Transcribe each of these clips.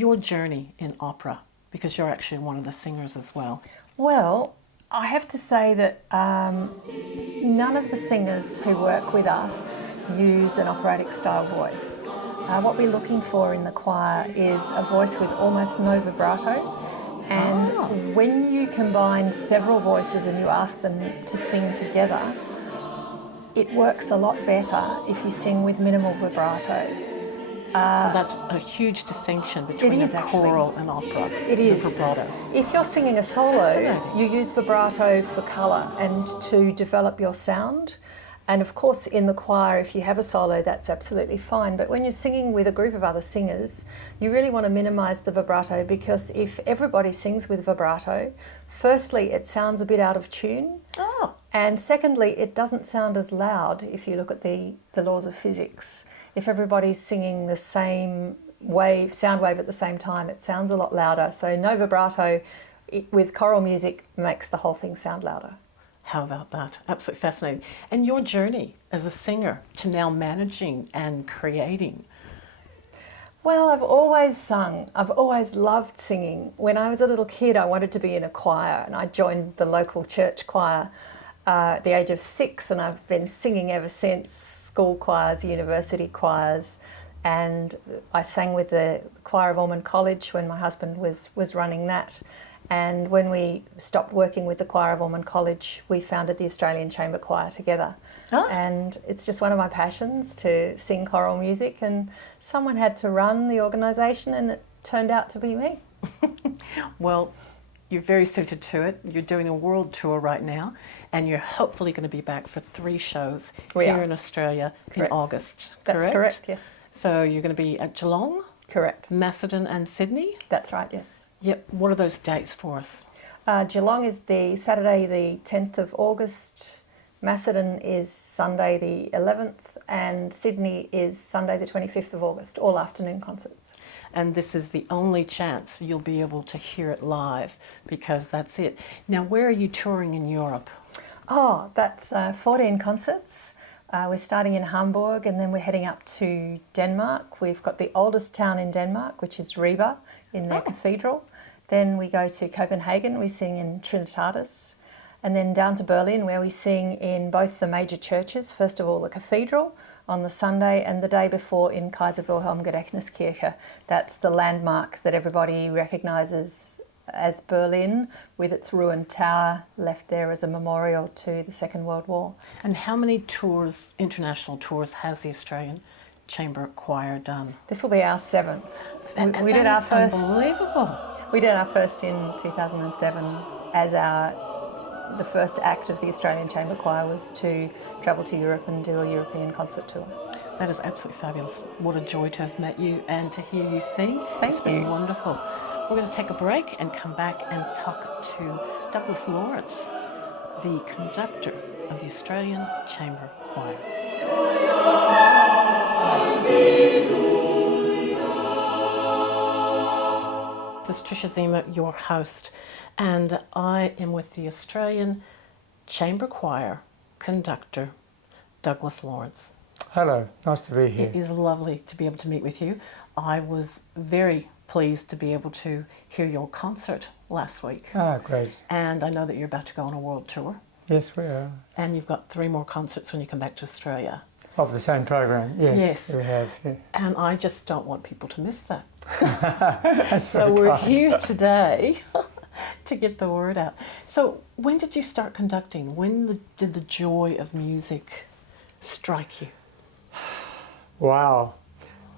your journey in opera, because you're actually one of the singers as well. Well, I have to say that none of the singers who work with us use an operatic style voice. What we're looking for in the choir is a voice with almost no vibrato. And when you combine several voices and you ask them to sing together, it works a lot better if you sing with minimal vibrato. So that's a huge distinction between a choral and opera. It is. The vibrato. If you're singing a solo, you use vibrato for colour and to develop your sound. And of course, in the choir, if you have a solo, that's absolutely fine. But when you're singing with a group of other singers, you really want to minimise the vibrato, because if everybody sings with vibrato, firstly, it sounds a bit out of tune. Oh. And secondly, it doesn't sound as loud if you look at the laws of physics. If everybody's singing the same sound wave at the same time, it sounds a lot louder. So no vibrato with choral music makes the whole thing sound louder. How about that? Absolutely fascinating. And your journey as a singer to now managing and creating? Well, I've always sung. I've always loved singing. When I was a little kid, I wanted to be in a choir, and I joined the local church choir at the age of 6, and I've been singing ever since, school choirs, university choirs, and I sang with the choir of Ormond College when my husband was running that. And when we stopped working with the choir of Ormond College, we founded the Australian Chamber Choir together. Oh. And it's just one of my passions to sing choral music, and someone had to run the organisation, and it turned out to be me. Well, you're very suited to it. You're doing a world tour right now, and you're hopefully going to be back for 3 shows here in Australia in August. That's correct, yes. So you're going to be at Geelong? Correct. Macedon and Sydney? That's right, yes. Yep. What are those dates for us? Geelong is the Saturday the 10th of August, Macedon is Sunday the 11th, and Sydney is Sunday the 25th of August, all afternoon concerts. And this is the only chance you'll be able to hear it live, because that's it. Now, where are you touring in Europe? Oh, that's 14 concerts. We're starting in Hamburg, and then we're heading up to Denmark. We've got the oldest town in Denmark, which is Ribe, in their cathedral. Then we go to Copenhagen, we sing in Trinitatis, and then down to Berlin, where we sing in both the major churches. First of all, the cathedral on the Sunday, and the day before in Kaiser Wilhelm Gedächtniskirche. That's the landmark that everybody recognises as Berlin, with its ruined tower left there as a memorial to the Second World War. And how many tours, international tours, has the Australian Chamber Choir done? This will be our 7th. We did our first. Unbelievable. We did our first in 2007 as the first act of the Australian Chamber Choir was to travel to Europe and do a European concert tour. That is absolutely fabulous. What a joy to have met you and to hear you sing. Thank It's you. been wonderful. We're going to take a break and come back and talk to Douglas Lawrence, the conductor of the Australian Chamber Choir. This is Tricia Ziemer, your host, and I am with the Australian Chamber Choir conductor, Douglas Lawrence. Hello, nice to be here. It is lovely to be able to meet with you. I was very pleased to be able to hear your concert last week. Ah, great. And I know that you're about to go on a world tour. Yes, we are. And you've got 3 more concerts when you come back to Australia. Of the same program, yes. Yes. We have, yeah. And I just don't want people to miss that. That's So very we're kind. here today to get the word out. So when did you start conducting? When did the joy of music strike you? Wow.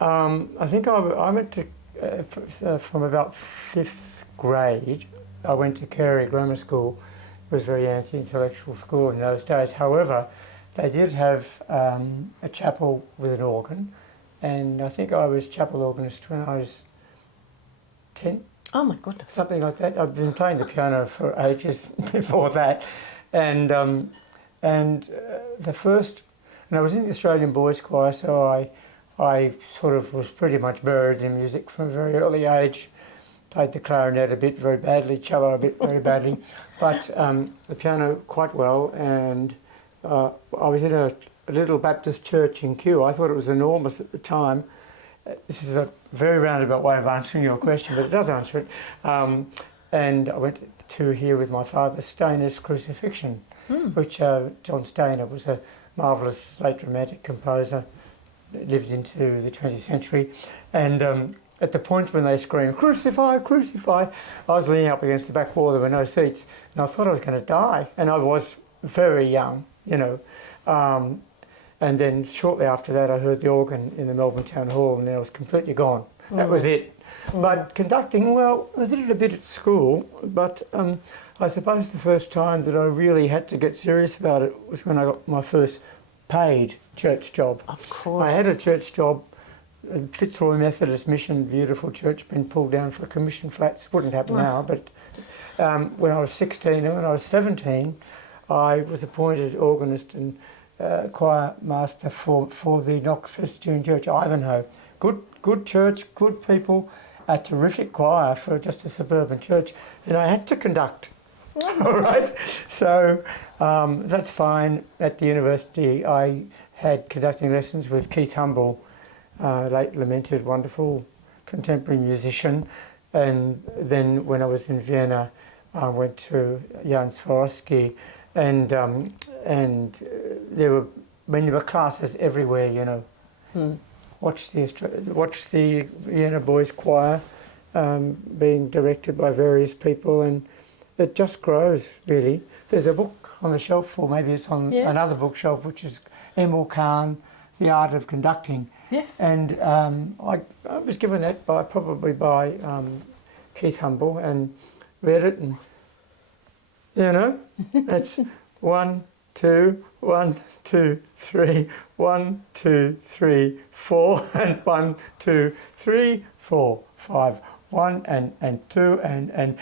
I think I went to, from about 5th grade, I went to Carey Grammar School. It was a very anti-intellectual school in those days. However, they did have a chapel with an organ, and I think I was chapel organist when I was 10. Oh my goodness. Something like that. I've been playing the piano for ages before that, and the first, and I was in the Australian Boys Choir, so I sort of was pretty much buried in music from a very early age. Played the clarinet a bit very badly, cello a bit very badly, but the piano quite well, and I was in a little Baptist church in Kew. I thought it was enormous at the time, this is a very roundabout way of answering your question, but it does answer it. And I went to hear with my father Stainer's Crucifixion, which John Stainer was a marvellous late romantic composer, lived into the 20th century. And at the point when they screamed, "Crucify, crucify," I was leaning up against the back wall, there were no seats, and I thought I was going to die. And I was very young, you know. And then shortly after that, I heard the organ in the Melbourne Town Hall, and then I was completely gone. That was it. But conducting, well, I did it a bit at school, but I suppose the first time that I really had to get serious about it was when I got my first paid church job. Of course. I had a church job, Fitzroy Methodist Mission, beautiful church, been pulled down for commission flats. Wouldn't happen now, but when I was 16 and when I was 17, I was appointed organist and choir master for the Knox Presbyterian Church, Ivanhoe. Good church, good people, a terrific choir for just a suburban church, and I had to conduct. All right, so that's fine. At the university, I had conducting lessons with Keith Humble, late lamented, wonderful contemporary musician, and then when I was in Vienna, I went to Jan Swarovski, and there were classes everywhere, you know. Watch the Vienna Boys Choir being directed by various people, and it just grows, really. There's a book on the shelf, or maybe it's on another bookshelf, which is Emil Kahn, The Art of Conducting. Yes. And I was given that probably by Keith Humble, and read it, and you know, that's 1, 2, 1, 2, 3, 1, 2, 3, 4, and 1, 2, 3, 4, 5, 1 and 2, and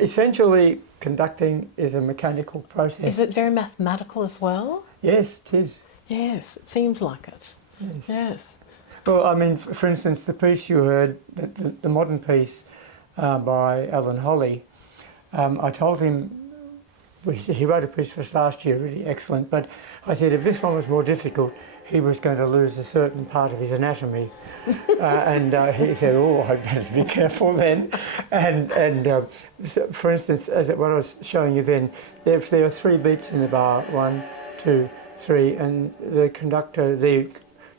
essentially conducting is a mechanical process. Is it very mathematical as well? Yes, it is. Yes, it seems like it. Yes. Well, I mean, for instance, the piece you heard, the modern piece by Alan Holly, I told him, he wrote a piece for us last year, really excellent, but I said if this one was more difficult, he was going to lose a certain part of his anatomy. And he said, "Oh, I'd better be careful then." And so for instance, what I was showing you then, if there are 3 beats in the bar, 1, 2, 3, and the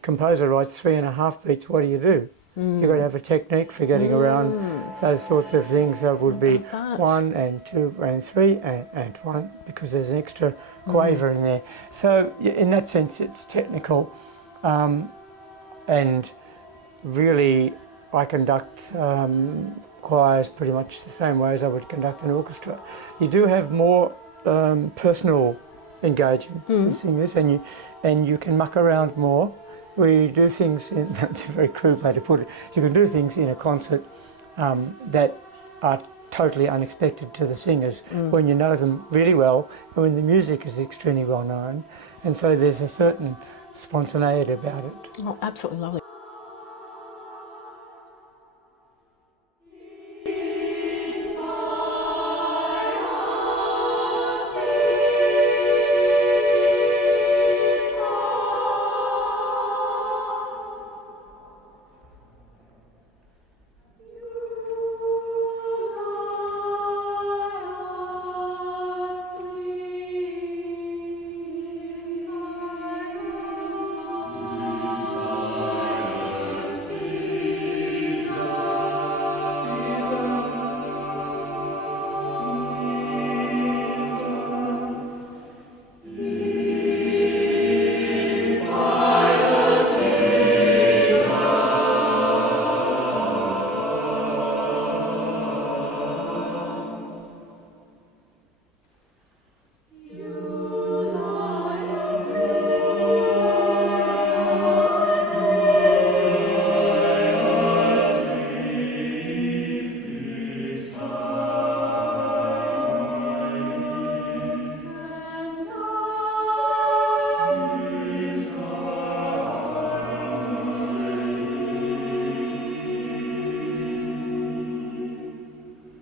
composer writes 3.5 beats, what do? You've got to have a technique for getting around those sorts of things. That would be 1 and 2 and 3 and 1, because there's an extra quaver in there. So in that sense, it's technical, and really I conduct choirs pretty much the same way as I would conduct an orchestra. You do have more personal engagement with singers, and you can muck around more. We do things in, that's a very crude way to put it, you can do things in a concert that are totally unexpected to the singers when you know them really well, and when the music is extremely well known, and so there's a certain spontaneity about it. Oh, absolutely lovely.